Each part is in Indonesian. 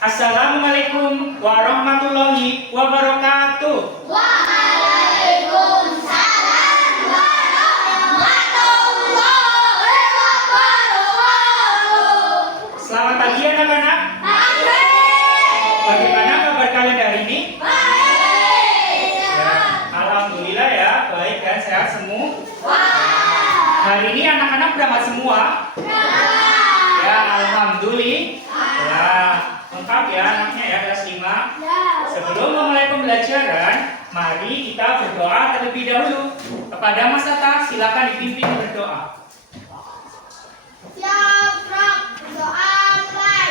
Assalamualaikum warahmatullahi wabarakatuh. Waalaikumsalam warahmatullahi wabarakatuh. Selamat pagi anak-anak. Pagi. Bagaimana kabar kalian hari ini? Baik. Ya, alhamdulillah ya, baik dan sehat semua. Hari ini anak-anak berangkat semua? Ya, alhamdulillah. Lengkap ya anaknya ya, kelas 5. Sebelum memulai pembelajaran, mari kita berdoa terlebih dahulu. Kepada Mas Atta, silakan dipimpin berdoa. Siap, Rob. Doa mulai.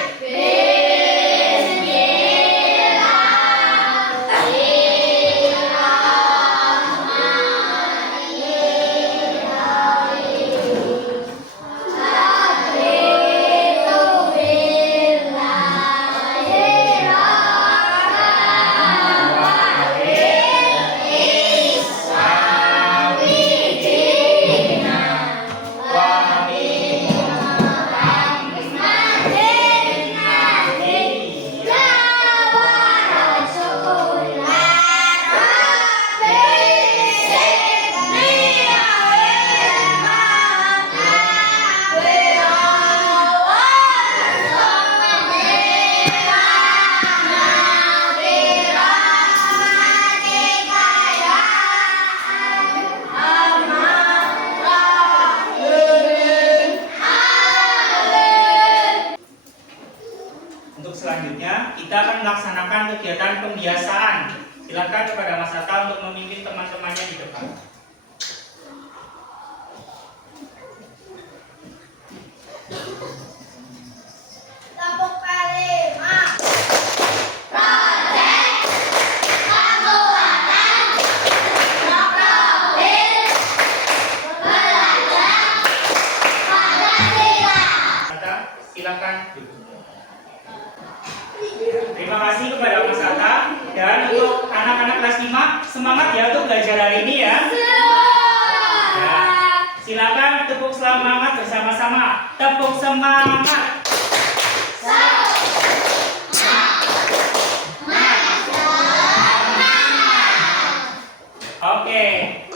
Untuk selanjutnya, kita akan melaksanakan kegiatan pembiasaan. Silakan kepada Mas Atta untuk memimpin teman-temannya di depan. Tepuk kalimat. Proyek penguatan profil belajar Pancasila. Atta, silakan duduk. Terima kasih kepada Mas Atta. Dan untuk anak-anak kelas 5, semangat ya untuk belajar hari ini ya. Ya, silakan tepuk semangat bersama-sama. Tepuk semangat. Oke,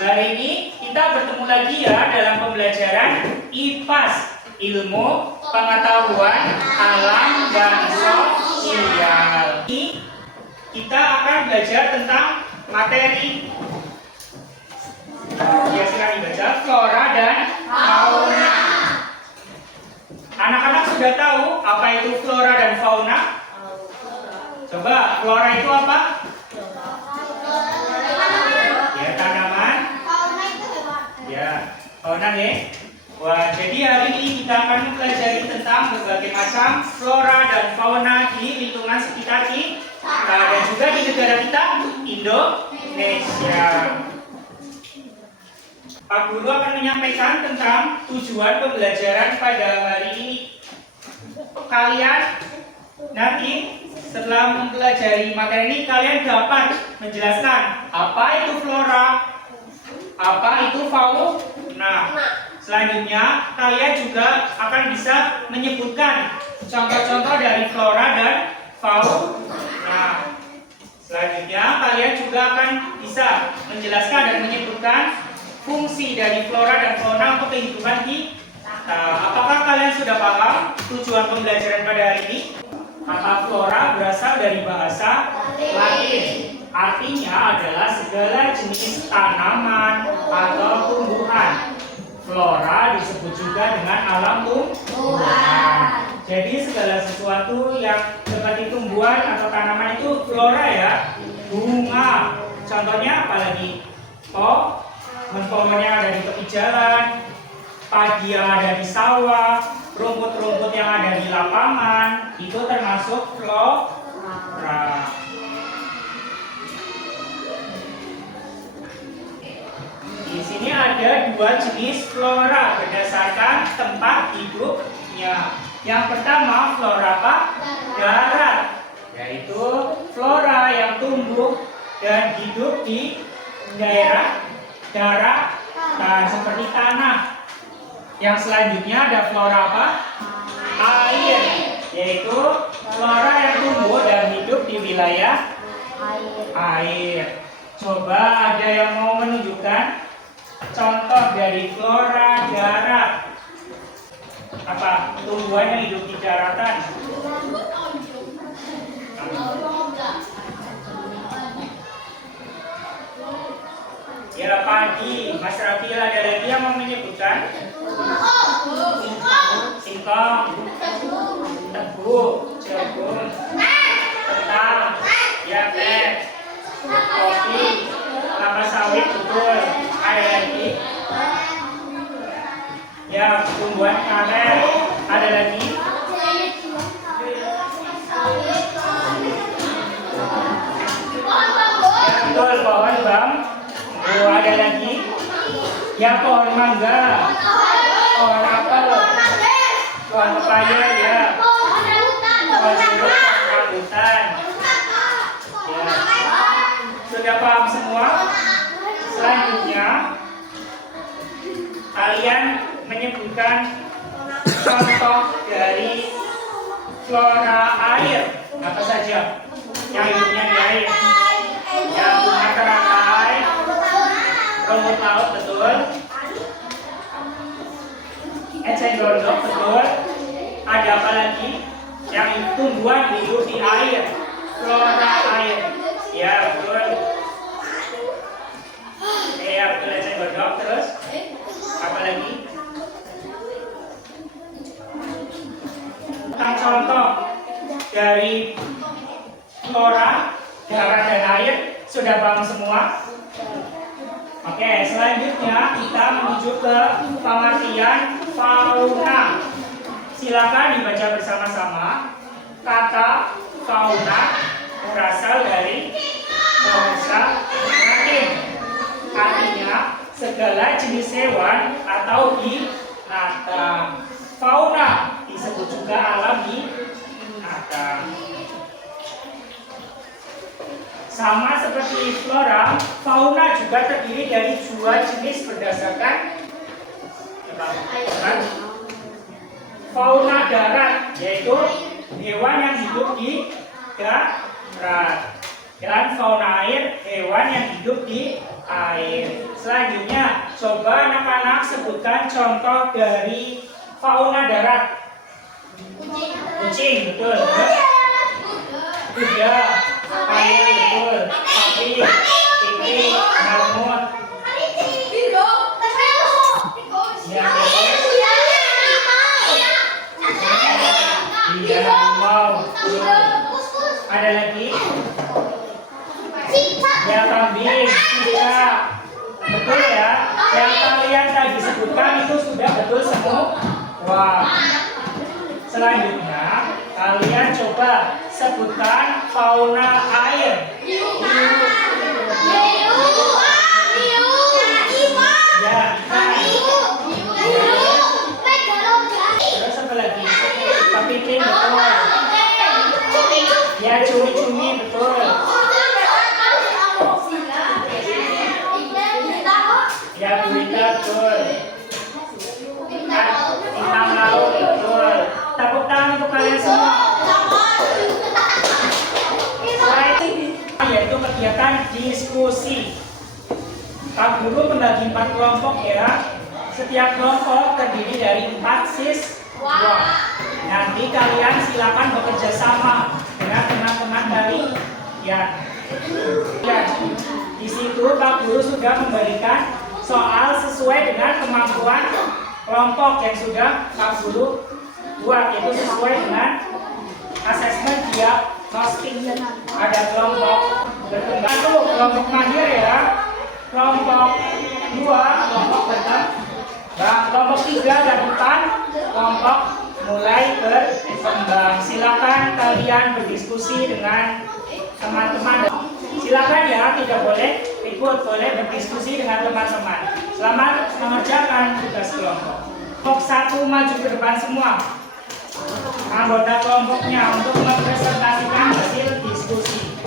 hari ini kita bertemu lagi ya dalam pembelajaran IPAS, ilmu pengetahuan alam dan sosial. Ini kita akan belajar tentang materi, ya silakan dibaca, flora dan fauna. Anak-anak sudah tahu apa itu flora dan fauna? Coba, flora itu apa? Ya, tanaman. Fauna itu hewan. Ya, fauna nih. Wah, jadi hari ini kita akan mempelajari tentang berbagai macam flora dan fauna di lingkungan sekitar kita dan juga di negara kita, Indonesia. Pak Guru akan menyampaikan tentang tujuan pembelajaran pada hari ini. Kalian nanti setelah mempelajari materi ini, kalian dapat menjelaskan apa itu flora, apa itu fauna. Selanjutnya, kalian juga akan bisa menyebutkan contoh-contoh dari flora dan fauna. Selanjutnya, kalian juga akan bisa menjelaskan dan menyebutkan fungsi dari flora dan fauna untuk kehidupan kita. Apakah kalian sudah paham tujuan pembelajaran pada hari ini? Kata flora berasal dari bahasa Latin. Artinya adalah segala jenis tanaman atau tumbuhan. Flora disebut juga dengan alam tumbuhan. Jadi segala sesuatu yang seperti tumbuhan atau tanaman itu flora ya. Bunga, contohnya apalagi? Pohon-pohon yang ada di tepi jalan, padi yang ada di sawah, rumput-rumput yang ada di lapangan, itu termasuk flora. Di sini ada dua jenis flora berdasarkan tempat hidupnya. Yang pertama flora apa? Darat, yaitu flora yang tumbuh dan hidup di daerah daratan seperti tanah. Yang selanjutnya ada flora apa? Air, yaitu flora yang tumbuh wilayah air. Coba ada yang mau menunjukkan contoh dari flora darat. Apa? Tumbuhan yang hidup di daratan. Ya, padi. Mas Rafil, ada lagi yang mau menyebutkan? Singkong, tebu, jagung, kentang, ya teh, kopi, kelapa sawit, betul. Ada lagi? Ya, tumbuhan karet. Ada lagi? Ya, betul, pohon bambu. Oh, ada lagi? Ya, pohon mangga. Pohon apel. Pohon pepaya, ya. Pohon jeruk, pohon rambutan. Ya. Sudah paham semua? Selanjutnya, kalian menyebutkan contoh dari flora air. Apa saja yang hidupnya di air? Yang punya teratai, rumput laut, betul. Eceng gondok, betul. Ada apa lagi? Yang tumbuhan hidup di air, flora air. Ya, betul. Ya, betul, eceng gondok. Terus apa lagi? Tentang contoh dari flora darat dan air sudah paham semua? Oke, selanjutnya kita menuju ke pengertian fauna. Silakan dibaca bersama-sama. Kata fauna berasal dari bahasa Latin. Artinya segala jenis hewan atau binatang. Fauna disebut juga alam binatang. Sama seperti flora, fauna juga terdiri dari dua jenis berdasarkan fauna darat, yaitu hewan yang hidup di darat, dan fauna air, hewan yang hidup di air. Selanjutnya, coba anak-anak sebutkan contoh dari fauna darat. Kucing, betul. Kuda, ayam, betul. Sapi, itik, marmut. Ya, iya, harimau. Ada lagi? Ya, kambing, cicak. Betul ya? Yang kalian tadi sebutkan itu sudah betul semua. Wah. Selanjutnya, kalian coba sebutkan fauna air. Ya, ikan. Terus apa lagi? Kepiting, betul. Ya, cumi-cumi, betul. Ya, gurita, betul. Bintang laut, betul. Tepuk tangan untuk kalian semua. Yaitu kegiatan diskusi. Pak Guru membagi 4 kelompok ya. Setiap kelompok terdiri dari 4 siswa. Nanti kalian silakan bekerja sama dengan teman-teman dari ya. Di situ Pak Guru sudah memberikan soal sesuai dengan kemampuan kelompok yang sudah Pak Guru buat, itu sesuai dengan asesmen diagnostik. Ada kelompok berkembang, kelompok mahir ya, kelompok 2, kelompok berkembang, kelompok 3 dan 4, kelompok mulai berkembang. Silakan kalian berdiskusi dengan teman-teman. Silakan ya, tidak boleh ikut, boleh berdiskusi dengan teman-teman. Selamat mengerjakan tugas kelompok. Kelompok 1 maju ke depan semua. Anggota kelompoknya untuk mempresentasikan hasil diskusi.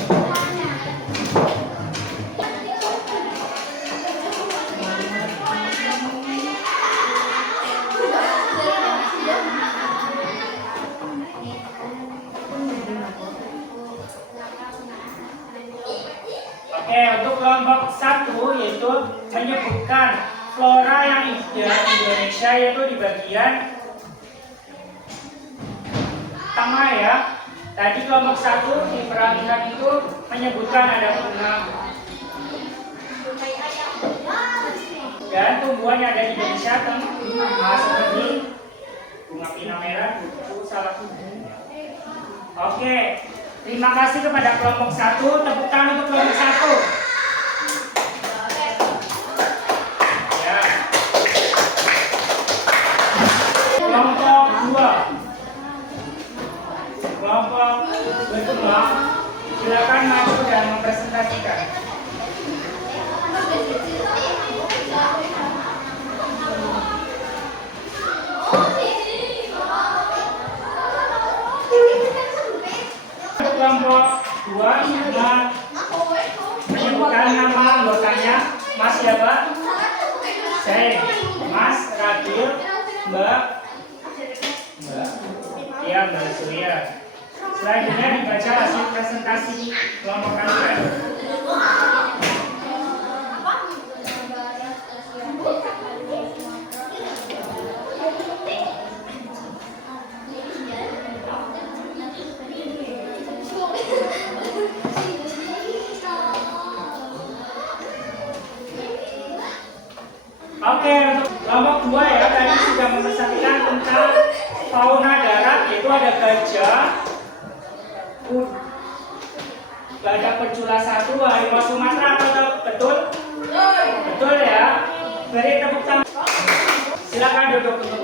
Oke, untuk kelompok 1 yaitu menyebutkan flora yang ada di Indonesia, yaitu di bagian tengah ya. Tadi kelompok 1 diperhatikan itu menyebutkan ada bunga dan tumbuhan yang ada di Indonesia seperti bunga pinang merah, salah. Oke, terima kasih kepada kelompok 1. Tepuk tangan untuk kelompok 1. Ya. Kelompok 2. Kelompok berkembang, silakan maju dan mempresentasikan. Kelompok 2 menyebutkan nama anggotanya. Mas siapa? Saya. Mas Radil, Mbak ya, Mbak Surya. Selanjutnya dibaca hasil presentasi kelompok kalian. Oke, untuk kelompok 2 ya, tadi sudah mempresentasikan tentang fauna darat, yaitu ada gajah, gajah pencula 1, harimau Sumatera, betul? Betul ya. Beri tepuk tangan. Silakan duduk untuk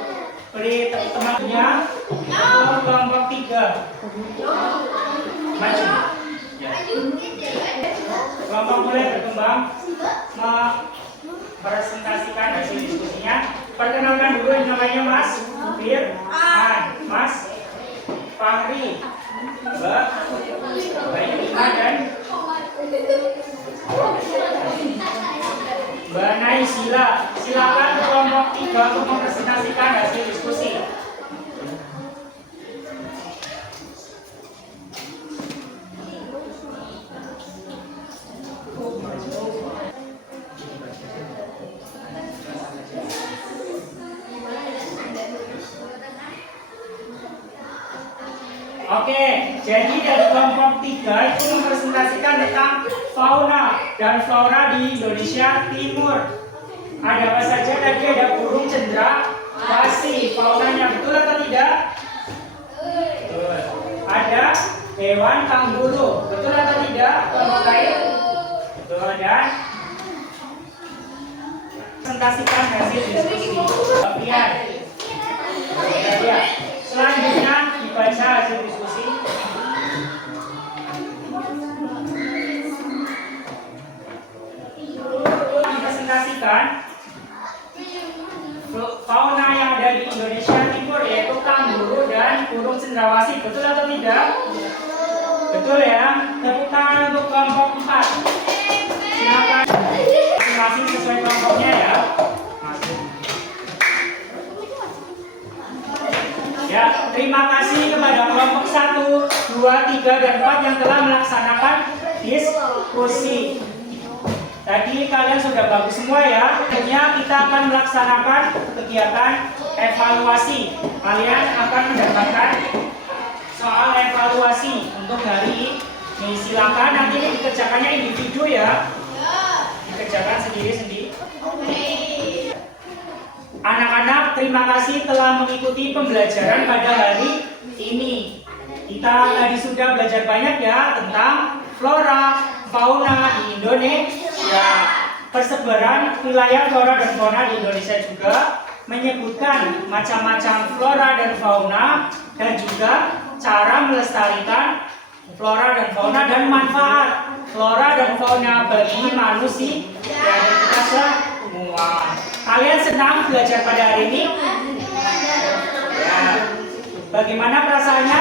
beri tepuk tangannya. Kelompok 3. Maju. Kelompok mulai berkembang, presentasikan hasil diskusinya. Perkenalkan dulu, yang namanya Mas Firman, Mas Fahri, Mbak Bayu dan Mbak Naisila. Silakan kelompok 3 untuk mempresentasikan hasil diskusi. Oke, jadi dari kelompok 3 itu mempresentasikan tentang fauna dan flora di Indonesia Timur. Ada apa saja tadi? Ada burung cendrawasih, faunanya betul atau tidak? Betul. Ada hewan kanguru, betul atau tidak? Kelompok lain? Betul. Dan presentasikan hasil diskusi. Kemudian, selanjutnya dibaca hasil diskusi. Dipresentasikan fauna yang ada di Indonesia Timur, yaitu kanguru dan burung cendrawasih, betul atau tidak? Betul ya. Tepuk tangan untuk kelompok 4. Silakan masing-masing sesuai kelompoknya ya. Ya, terima kasih kepada kelompok 1, 2, 3, dan 4 yang telah melaksanakan diskusi. Tadi kalian sudah bagus semua ya. Akhirnya kita akan melaksanakan kegiatan evaluasi. Kalian akan mendapatkan soal evaluasi untuk hari ini. Silakan nanti dikerjakannya individu ya. Dikerjakan sendiri-sendiri. Anak-anak, terima kasih telah mengikuti pembelajaran pada hari ini. Kita tadi sudah belajar banyak ya tentang flora, fauna di Indonesia. Persebaran wilayah flora dan fauna di Indonesia juga menyebutkan macam-macam flora dan fauna, dan juga cara melestarikan flora dan fauna dan manfaat flora dan fauna bagi manusia dan kita semua. Kalian senang belajar pada hari ini? Ya. Bagaimana perasaannya?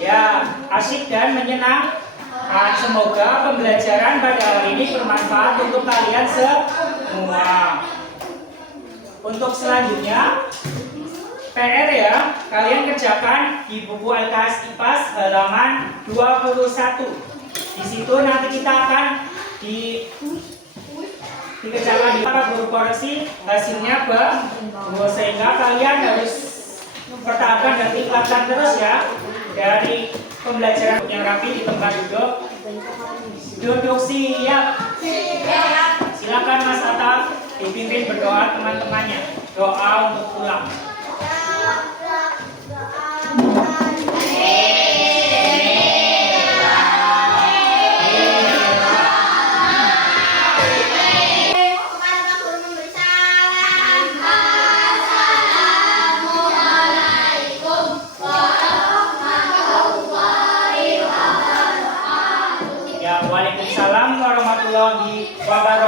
Ya, asik dan menyenangkan. Semoga pembelajaran pada hari ini bermanfaat untuk kalian semua. Untuk selanjutnya, PR ya, kalian kerjakan di buku LKS IPAS halaman 21. Di situ nanti kita akan dikejar di para guru koreksi hasilnya bahwa sehingga kalian harus pertahankan dan tingkatkan terus ya dari pembelajaran yang rapi di tempat duduk. Duduk siap. Silakan Mas Atta dipimpin berdoa teman-temannya. Doa untuk pulang. Ya, waalaikumsalam warahmatullahi wabarakatuh.